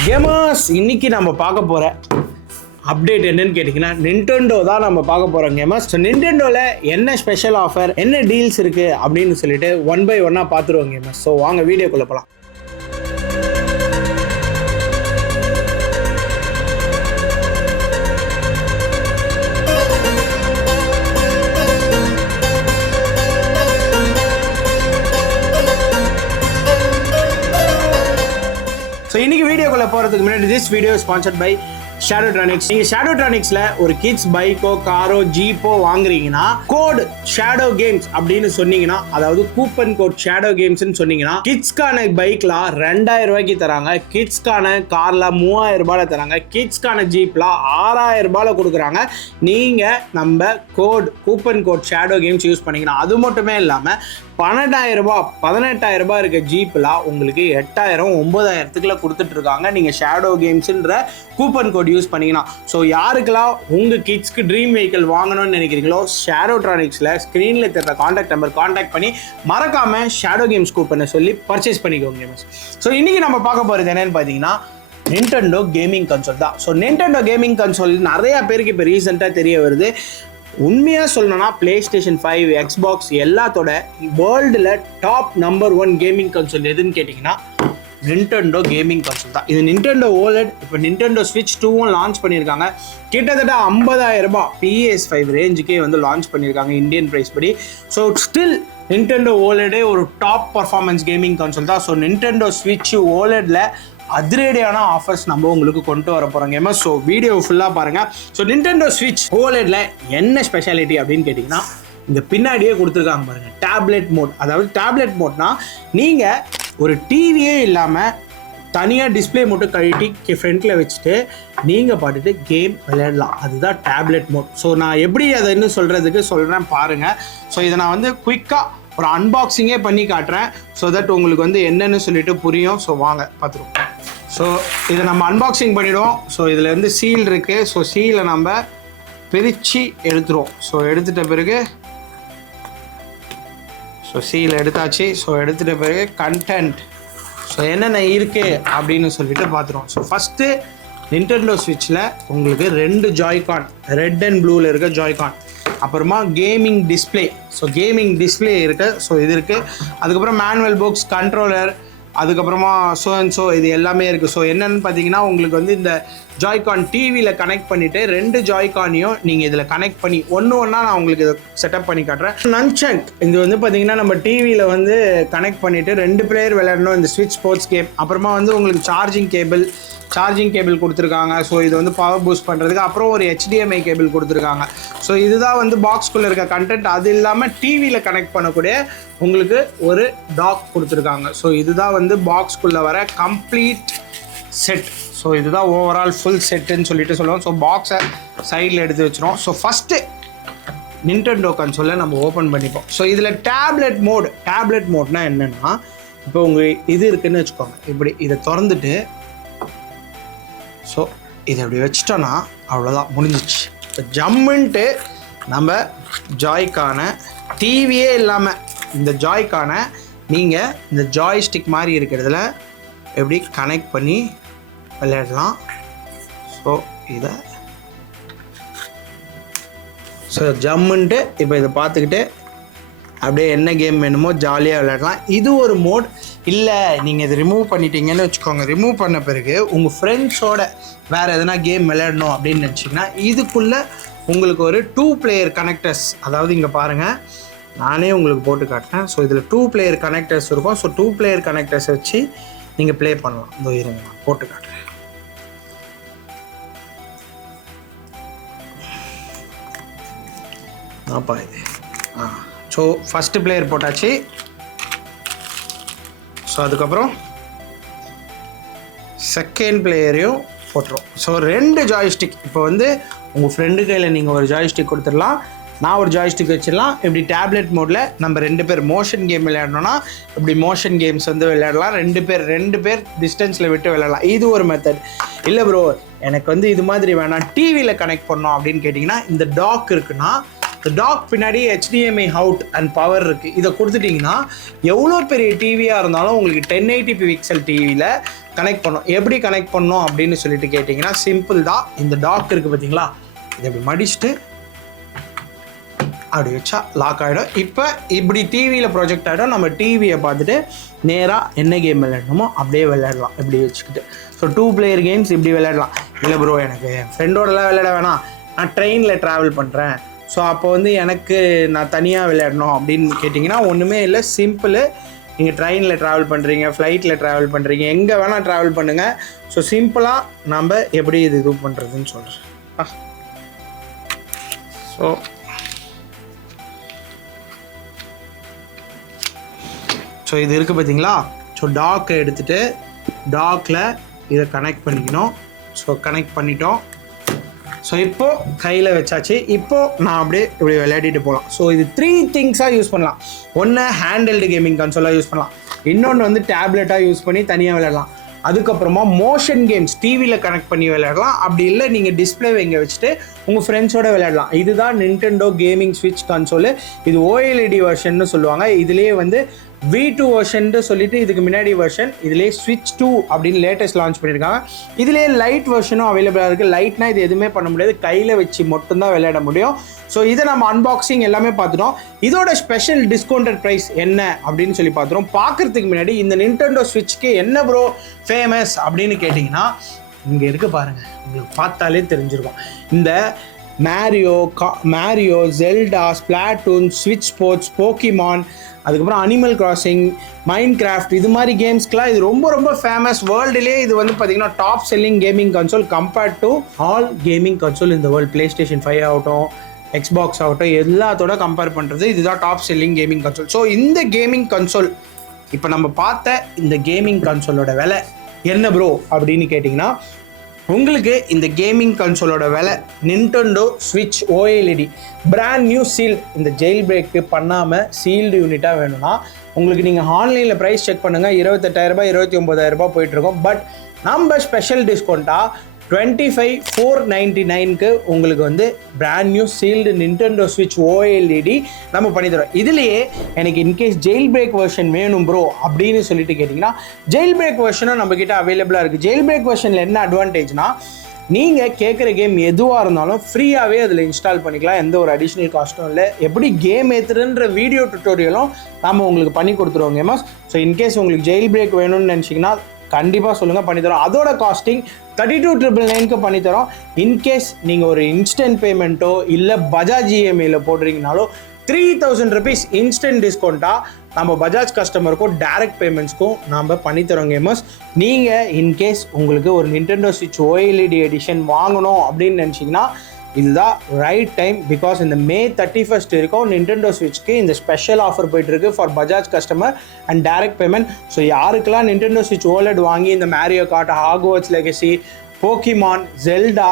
Gamers இன்னைக்கு நம்ம பார்க்க போகிற அப்டேட் என்னன்னு கேட்டிங்கன்னா நிண்டெண்டோ தான் நம்ம பார்க்க போகிறோம் கேமர்ஸ். ஸோ நிண்டெண்டோவில் என்ன ஸ்பெஷல் ஆஃபர் என்ன டீல்ஸ் இருக்குது அப்படின்னு சொல்லிட்டு ஒன் பை ஒன்னாக பார்த்துருவோம் கேமர்ஸ். ஸோ வாங்க வீடியோக்குள்ளே போகலாம். ஸோ இன்னைக்கு வீடியோக்குள்ளே போகிறதுக்கு முன்னாடி திஸ் வீடியோ ஸ்பான்சர்ட் பை ஷேடோட்ரானிக்ஸ். நீங்கள் ஷேடோட்ரானிக்ஸில் ஒரு கிட்ஸ் பைக்கோ காரோ ஜீப்போ வாங்குறீங்கன்னா கோட் ஷேடோ கேம்ஸ் அப்படின்னு சொன்னீங்கன்னா, அதாவது கூப்பன் கோட் ஷேடோ கேம்ஸ்ன்னு சொன்னீங்கன்னா கிட்ஸ்க்கான பைக்லாம் 2000 ரூபாய்க்கு தராங்க, கிட்ஸ்க்கான கார்ல 3000 ரூபாயில தராங்க, கிட்ஸ்க்கான ஜீப்ல 6000 ரூபாயில கொடுக்குறாங்க. நீங்கள் நம்ம coupon code shadow games use பண்ணீங்கன்னா, அது மட்டுமே இல்லாமல் 12000 ரூபாய் 18000 ரூபாய் இருக்க ஜீப்ல உங்களுக்கு 8000 9000க்குள்ள கொடுத்துட்டு இருக்காங்க நீங்கள் ஷேடோ கேம்ஸ்ன்ற கூப்பன் கோட் யூஸ் பண்ணீங்கன்னா. ஸோ யாருக்கெல்லாம் உங்கள் கிட்ஸ்க்கு ட்ரீம் வெஹிக்கிள் வாங்கணும்னு நினைக்கிறீங்களோ ஷேடோட்ரானிக்ஸில் ஸ்க்ரீனில் தெரிய காண்டாக்ட் நம்பர் காண்டாக்ட் பண்ணி மறக்காமல் ஷேடோ கேம்ஸ் கூப்பனை சொல்லி பர்ச்சேஸ் பண்ணிக்கோங்க. ஸோ இன்றைக்கி நம்ம பார்க்க போகிறது என்னென்னு பார்த்தீங்கன்னா நிண்டெண்டோ கேமிங் கன்சோல் தான். ஸோ நிண்டெண்டோ கேமிங் கன்சோல் நிறையா பேருக்கு இப்போ ரீசெண்டாக தெரிய வருது. உண்மையாக சொல்லணும்னா PlayStation 5 Xbox எல்லாத்தோட வேர்ல்டில் டாப் நம்பர் 1 கேமிங் கன்சோல் எதுன்னு கேட்டிங்கன்னா நிண்டெண்டோ கேமிங் கன்சோல் தான். இது நிண்டெண்டோ OLED. இப்போ நிண்டெண்டோ ஸ்விட்ச் 2வும் லான்ச் பண்ணியிருக்காங்க. கிட்டத்தட்ட 50000 ரூபாய் PS5 ரேஞ்சுக்கே வந்து லான்ச் பண்ணியிருக்காங்க இந்தியன் ப்ரைஸ் படி. ஸோ ஸ்டில் நிண்டெண்டோ OLED ஒரு டாப் பர்ஃபார்மன்ஸ் கேமிங் கன்சோல் தான். ஸோ நிண்டெண்டோ ஸ்விட்ச் OLEDல அதிரடியான ஆஃபர்ஸ் நம்ம உங்களுக்கு கொண்டு வர போகிறோங்க. ஸோ வீடியோ ஃபுல்லாக பாருங்கள். ஸோ நிண்டெண்டோ ஸ்விட்ச் OLEDல என்ன ஸ்பெஷாலிட்டி அப்படின்னு கேட்டிங்கன்னா, இந்த பின்னாடியே கொடுத்துருக்காங்க பாருங்கள் டேப்லெட் மோட். அதாவது டேப்லெட் மோட்னா நீங்கள் ஒரு டிவியே இல்லாமல் தனியாக டிஸ்பிளே மட்டும் கழட்டி ஃப்ரண்ட்டில் வச்சுட்டு நீங்கள் பாட்டுட்டு கேம் விளையாடலாம். அதுதான் டேப்லெட் மோட். ஸோ நான் எப்படி அதை இன்னும் சொல்கிறேன் பாருங்கள். ஸோ இதை நான் வந்து குயிக்காக ஒரு அன்பாக்சிங்கே பண்ணி காட்டுறேன். ஸோ தட் உங்களுக்கு வந்து என்னென்னு சொல்லிட்டு புரியும். ஸோ வாங்க பார்த்துருவோம். ஸோ இதை நம்ம அன்பாக்சிங் பண்ணிவிடுவோம். ஸோ இதில் வந்து சீல் இருக்குது. ஸோ சீலை நம்ம பிரித்து எடுத்துருவோம். ஸோ எடுத்துகிட்ட பிறகு சீல் எடுத்தாச்சு. ஸோ எடுத்துகிட்ட பிறகு கண்டென்ட் ஸோ என்னென்ன இருக்குது அப்படின்னு சொல்லிட்டு பார்த்துருவோம். ஸோ ஃபஸ்ட்டு நிண்டெண்டோ ஸ்விட்சில் உங்களுக்கு 2 ஜாய்கான் ரெட் அண்ட் ப்ளூவில் இருக்க ஜாய்கான், அப்புறமா gaming display. So gaming display இருக்குது. ஸோ இது இருக்குது. அதுக்கப்புறம் மேனுவல் புக்ஸ், கண்ட்ரோலர், அதுக்கப்புறமா ஸோ இது எல்லாமே இருக்குது. ஸோ என்னென்னு பார்த்தீங்கன்னா உங்களுக்கு வந்து இந்த ஜாய்கான் டிவியில் கனெக்ட் பண்ணிவிட்டு 2 ஜாய்கானையும் நீங்கள் இதில் கனெக்ட் பண்ணி ஒன்றா நான் உங்களுக்கு இதை செட்டப் பண்ணி காட்டுறேன். நன்சங்க் இது வந்து பார்த்தீங்கன்னா நம்ம டிவியில் வந்து கனெக்ட் பண்ணிவிட்டு 2 பிளேயர் விளையாடணும் இந்த ஸ்விட்ச் ஸ்போர்ட்ஸ் கேம். அப்புறமா வந்து உங்களுக்கு சார்ஜிங் கேபிள் கொடுத்துருக்காங்க. ஸோ இது வந்து பவர் பூஸ்ட் பண்ணுறதுக்கு. அப்புறம் ஒரு HDMI கேபிள் கொடுத்துருக்காங்க. ஸோ இதுதான் வந்து பாக்ஸ்குள்ளே இருக்க கண்டென்ட். அது இல்லாமல் டிவியில் கனெக்ட் பண்ணக்கூடிய உங்களுக்கு ஒரு டாக் கொடுத்துருக்காங்க. ஸோ இதுதான் வந்து பாக்ஸ்குள்ளே வர கம்ப்ளீட் செட். ஸோ இதுதான் ஓவரால் ஃபுல் செட்டுன்னு சொல்லிட்டு சொல்லுவோம். ஸோ பாக்ஸை சைடில் எடுத்து வச்சுருவோம். ஸோ ஃபஸ்ட்டு நிண்டெண்டோ கன்சோலை நம்ம ஓப்பன் பண்ணிப்போம். ஸோ இதில் டேப்லெட் மோட்னா என்னென்னா, இப்போ உங்கள் இது இருக்குதுன்னு வச்சுக்கோங்க. இப்படி இதை திறந்துட்டு ஸோ இதை அப்படி வச்சிட்டோன்னா அவ்வளோதான், முடிஞ்சிச்சு. இப்போ ஜம்முன்ட்டு நம்ம ஜாய்க்கான டிவியே இல்லாமல் இந்த ஜாய்க்கான நீங்கள் இந்த ஜாய்ஸ்டிக் மாதிரி இருக்கிறதுல எப்படி கனெக்ட் பண்ணி விளையாடலாம். ஸோ ஜம்முன்ட்டு இப்போ இதை பார்த்துக்கிட்டு அப்படியே என்ன கேம் வேணுமோ ஜாலியாக விளையாடலாம். இது ஒரு மோட். இல்லை நீங்கள் இதை ரிமூவ் பண்ணிட்டீங்கன்னு வச்சுக்கோங்க. ரிமூவ் பண்ண பிறகு உங்கள் ஃப்ரெண்ட்ஸோட வேறு எதனா கேம் விளையாடணும் அப்படின்னு நினச்சிங்கன்னா இதுக்குள்ளே உங்களுக்கு ஒரு 2 பிளேயர் கனெக்டர்ஸ், அதாவது இங்கே பாருங்கள் நானே உங்களுக்கு போட்டு காட்டுறேன். ஸோ இதில் 2 பிளேயர் கனெக்டர்ஸ் இருக்கும். ஸோ 2 பிளேயர் கனெக்டர்ஸ் வச்சு நீங்கள் ப்ளே பண்ணலாம். இதோ இருங்க நான் போட்டு காட்டுறேன். ஆப்பா இது ஸோ ஃபஸ்ட்டு பிளேயர் போட்டாச்சு. ஸோ அதுக்கப்புறம் செகண்ட் பிளேயரையும் போட்டுரும். So 2 joystick. இப்போ வந்து உங்கள் ஃப்ரெண்டு கையில் நீங்கள் ஒரு ஜாய்ஸ்டிக் கொடுத்துடலாம், நான் ஒரு ஜாய்ஸ்டிக் வச்சிடலாம். இப்படி டேப்லெட் மோடில் நம்ம 2 பேர் மோஷன் கேம் விளையாடணும்னா இப்படி மோஷன் கேம்ஸ் வந்து விளையாடலாம். 2 பேர் டிஸ்டன்ஸில் விட்டு விளையாடலாம். இது ஒரு மெத்தட். இல்லை ப்ரோ எனக்கு வந்து இது மாதிரி வேணாம் டிவியில் கனெக்ட் பண்ணோம் அப்படின்னு கேட்டிங்கன்னா, இந்த டாக் இருக்குன்னா இந்த டாக் பின்னாடி HDMI அவுட் அண்ட் பவர் இருக்குது. இதை கொடுத்துட்டிங்கன்னா எவ்வளோ பெரிய டிவியாக இருந்தாலும் உங்களுக்கு 1080p பிக்சல் டிவியில் கனெக்ட் பண்ணும். எப்படி கனெக்ட் பண்ணணும் அப்படின்னு சொல்லிட்டு கேட்டிங்கன்னா சிம்பிள் தான். இந்த டாக் இருக்குது பார்த்தீங்களா, இதை இப்படி மடிச்சுட்டு அப்படி வச்சா லாக் ஆகிடும். இப்போ இப்படி டிவியில் ப்ரொஜெக்ட் ஆகிடும். நம்ம டிவியை பார்த்துட்டு நேராக என்ன கேம் விளையாடணுமோ அப்படியே விளையாடலாம் இப்படி வச்சுக்கிட்டு. ஸோ 2 பிளேயர் கேம்ஸ் இப்படி விளையாடலாம். இல்லை ப்ரோ எனக்கு ஃப்ரெண்டோடலாம் விளையாட வேணாம், நான் ட்ரெயினில் ட்ராவல் பண்ணுறேன், ஸோ அப்போ வந்து எனக்கு நான் தனியாக விளையாடணும் அப்படின்னு கேட்டிங்கன்னா ஒன்றுமே இல்லை, சிம்பிள். நீங்கள் ட்ரெயினில் ட்ராவல் பண்ணுறீங்க, ஃப்ளைட்டில் ட்ராவல் பண்ணுறீங்க, எங்கே வேணால் ட்ராவல் பண்ணுங்கள். ஸோ சிம்பிளாக நம்ம எப்படி இது பண்ணுறதுன்னு சொல்கிறேன். ஸோ இது இருக்குது பார்த்தீங்களா. ஸோ டாக்கை எடுத்துகிட்டு டாக்கில் இதை கனெக்ட் பண்ணிக்கணும். ஸோ கனெக்ட் பண்ணிட்டோம். ஸோ இப்போது கையில் வச்சாச்சு. இப்போது நான் அப்படியே இப்படி விளையாடிட்டு போகலாம். ஸோ இது 3 திங்ஸாக யூஸ் பண்ணலாம். ஒன்று ஹேண்டல்டு கேமிங் கன்சோலாக யூஸ் பண்ணலாம், இன்னொன்று வந்து டேப்லெட்டாக யூஸ் பண்ணி தனியாக விளையாடலாம், அதுக்கப்புறமா மோஷன் கேம்ஸ் டிவியில் கனெக்ட் பண்ணி விளையாடலாம். அப்படி இல்லை நீங்கள் டிஸ்பிளேவை இங்கே வச்சுட்டு உங்கள் ஃப்ரெண்ட்ஸோட விளையாடலாம். இதுதான் நிண்டெண்டோ கேமிங் ஸ்விட்ச் கன்சோலு. இது OLED வெர்ஷன்னு சொல்லுவாங்க. இதுலேயே வந்து V2 வெர்ஷன் சொல்லிட்டு இதுக்கு முன்னாடி வெர்ஷன், இதுலேயே ஸ்விட்ச் 2 அப்படின்னு லேட்டஸ்ட் லான்ச் பண்ணியிருக்காங்க. இதுலேயே லைட் வெர்ஷனும் அவைலபிளாக இருக்குது. லைட்னா இது எதுவுமே பண்ண முடியாது, கையில் வச்சு மட்டும்தான் விளையாட முடியும். ஸோ இதை நம்ம அன்பாக்சிங் எல்லாமே பார்த்துட்டோம். இதோட ஸ்பெஷல் டிஸ்கவுண்டட் ப்ரைஸ் என்ன அப்படின்னு சொல்லி பார்த்துட்டோம். பார்க்குறதுக்கு முன்னாடி இந்த நிண்டெண்டோ ஸ்விட்ச்க்கு என்ன ப்ரோ ஃபேமஸ் அப்படின்னு கேட்டிங்கன்னா இங்கே இருக்க பாருங்கள், உங்களுக்கு பார்த்தாலே தெரிஞ்சிருக்கும். இந்த மேரியோ, ஜெல்டா, ஸ்பிளாட்டூன், ஸ்விட்ச் ஸ்போர்ட்ஸ், போக்கிமான், அதுக்கப்புறம் அனிமல் கிராசிங், மைண்ட் கிராஃப்ட், இது மாதிரி கேம்ஸ்க்கெலாம் இது ரொம்ப ரொம்ப ஃபேமஸ். வேர்ல்டுலேயே இது வந்து பார்த்திங்கன்னா top selling gaming console compared to all gaming console இந்த வேர்ல்டு. PlayStation 5 ஆகட்டும், Xbox ஆகட்டும், எல்லாத்தோட கம்பேர் பண்ணுறது இதுதான் top selling gaming console. So இந்த கேமிங் கன்சோல் இப்போ நம்ம பார்த்த இந்த கேமிங் கன்சோலோட விலை என்ன ப்ரோ அப்படின்னு கேட்டிங்கன்னா உங்களுக்கு இந்த கேமிங் கன்சோலோட விலை நிண்டெண்டோ ஸ்விட்ச் OLED பிராண்ட் நியூ சீல்டு, இந்த ஜெயில் பிரேக்கு பண்ணாமல் சீல்டு யூனிட்டாக வேணும்னா உங்களுக்கு நீங்கள் ஆன்லைனில் ப்ரைஸ் செக் பண்ணுங்கள். 28,000 29,000 போயிட்டுருக்கோம். பட் நம்ம ஸ்பெஷல் டிஸ்கவுண்ட்டாக 25,499க்கு உங்களுக்கு வந்து பிராண்ட் நியூ சீல்டு நிண்டெண்டோ ஸ்விட்ச் OLED நம்ம பண்ணித்தரோம். இதுலேயே எனக்கு இன்கேஸ் ஜெயில் பிரேக் வெர்ஷன் வேணும் ப்ரோ அப்படின்னு சொல்லிட்டு கேட்டிங்கன்னா ஜெயில் பிரேக் வெர்ஷனும் நம்மக்கிட்ட அவைலபிளாக இருக்குது. ஜெயில் பிரேக் வெர்ஷனில் என்ன அட்வான்டேஜ்னா நீங்கள் கேட்குற கேம் எதுவாக இருந்தாலும் ஃப்ரீயாகவே அதில் இன்ஸ்டால் பண்ணிக்கலாம், எந்த ஒரு அடிஷ்னல் காஸ்ட்டும் இல்லை. எப்படி கேம் ஏற்றுறன்ற வீடியோ டுட்டோரியலும் நம்ம உங்களுக்கு பண்ணி கொடுத்துருவோம் கேமர்ஸ். ஸோ இன்கேஸ் உங்களுக்கு ஜெயில் பிரேக் வேணும்னு நினச்சிங்கன்னா கண்டிப்பாக சொல்லுங்கள், பண்ணித்தரோம். அதோட காஸ்டிங் 32,999க்கு பண்ணித்தரோம். இன்கேஸ் நீங்கள் ஒரு இன்ஸ்டன்ட் பேமெண்ட்டோ இல்லை பஜாஜ் EMIயில் போடுறீங்கனாலும் 3,000 rupees இன்ஸ்டன்ட் டிஸ்கவுண்ட்டாக நம்ம பஜாஜ் கஸ்டமருக்கும் டைரக்ட் பேமெண்ட்ஸ்க்கும் நம்ம பண்ணித்தரோம் கேமர்ஸ். நீங்கள் இன்கேஸ் உங்களுக்கு ஒரு நிண்டெண்டோ ஸ்விட்ச் OLED எடிஷன் வாங்கணும் அப்படின்னு நினச்சிங்கன்னா இதுதான் ரைட் டைம். பிகாஸ் இந்த May 31st இருக்கும் நிண்டெண்டோ ஸ்விட்ச்க்கு இந்த ஸ்பெஷல் ஆஃபர் போயிட்டுருக்கு for Bajaj customer and direct payment. So யாருக்கெல்லாம் நிண்டெண்டோ ஸ்விட்ச் OLED வாங்கி இந்த Mario card, Hogwarts legacy, Pokemon, Zelda,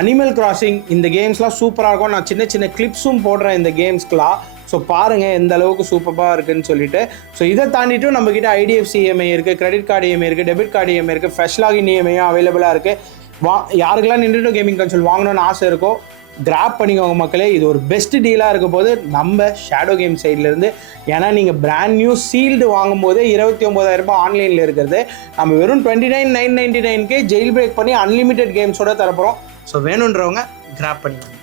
animal crossing இந்த கேம்ஸ்லாம் சூப்பராக இருக்கும். நான் சின்ன சின்ன கிளிப்ஸும் போடுறேன் இந்த கேம்ஸ்க்கெலாம். ஸோ பாருங்கள் எந்த அளவுக்கு சூப்பராக இருக்குதுன்னு சொல்லிட்டு. ஸோ இதை தாண்டிட்டும் நம்மக்கிட்ட IDFC EMI இருக்குது, கிரெடிட் கார்டு EMI இருக்குது, டெபிட் கார்டு EMI இருக்குது, ஃப்ரெஷ் லாகின் EMIயும் அவைலபிளாக இருக்குது. யாருக்கெல்லாம் நிண்டெண்டோ கேமிங் கன்சோல் வாங்கணும்னு ஆசை இருக்கோ கிராப் பண்ணிக்கோங்க மக்களே. இது ஒரு பெஸ்ட் டீலாக இருக்க போது நம்ம ஷேடோ கேம் சைட்லேருந்து. ஏன்னா நீங்கள் பிராண்ட் நியூ சீல்டு வாங்கும் போதே 29,000 ஆன்லைனில் இருக்கிறது நம்ம வெறும் 29,999க்கு ஜெயில் பிரேக் பண்ணி அன்லிமிட்டெட் கேம்ஸோட தரப்போகிறோம். ஸோ வேணுன்றவங்க கிராப் பண்ணிக்கோங்க.